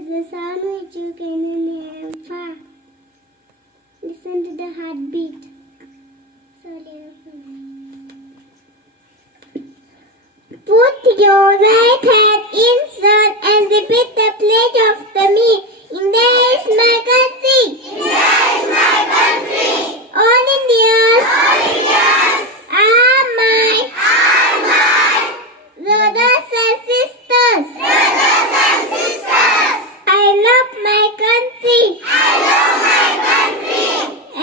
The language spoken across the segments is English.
is the sound which you can hear far. Listen to the heartbeat. Put your right hand inside and repeat the pledge after me. India is my country. India is my country. All Indians. All Indians. Are my. Are my. Brothers and sisters. Brothers and sisters. I love my country. I love my country.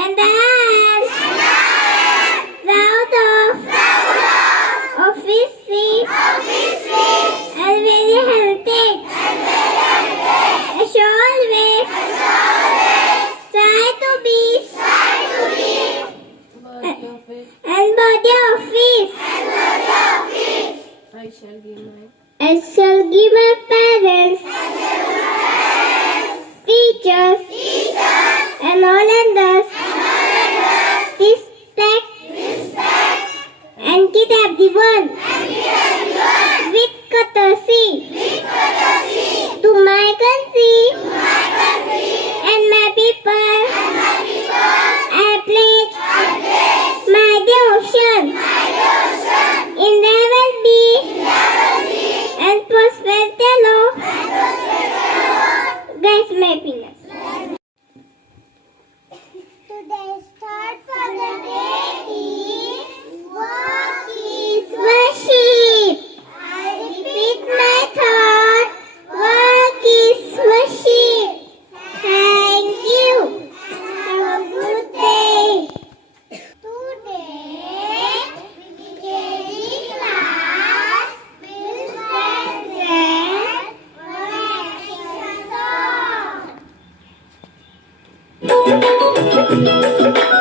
And I am. And I am. Proud of history. Of history. And very heritage. And very heritage. I shall always. I shall always. Try to be. Try to be. And body of peace. And body of peace. I shall give my parents. Teachers. And all others. Respect. And kid everyone. With courtesy. To my country. And my people. I pledge. My devotion. In there will be. And prosperity alone. Guys, my penis. Today's thought for the day is work is worship. I repeat my thought. Work is worship. Thank you. Have a good day. Today, beginning class will present one action song.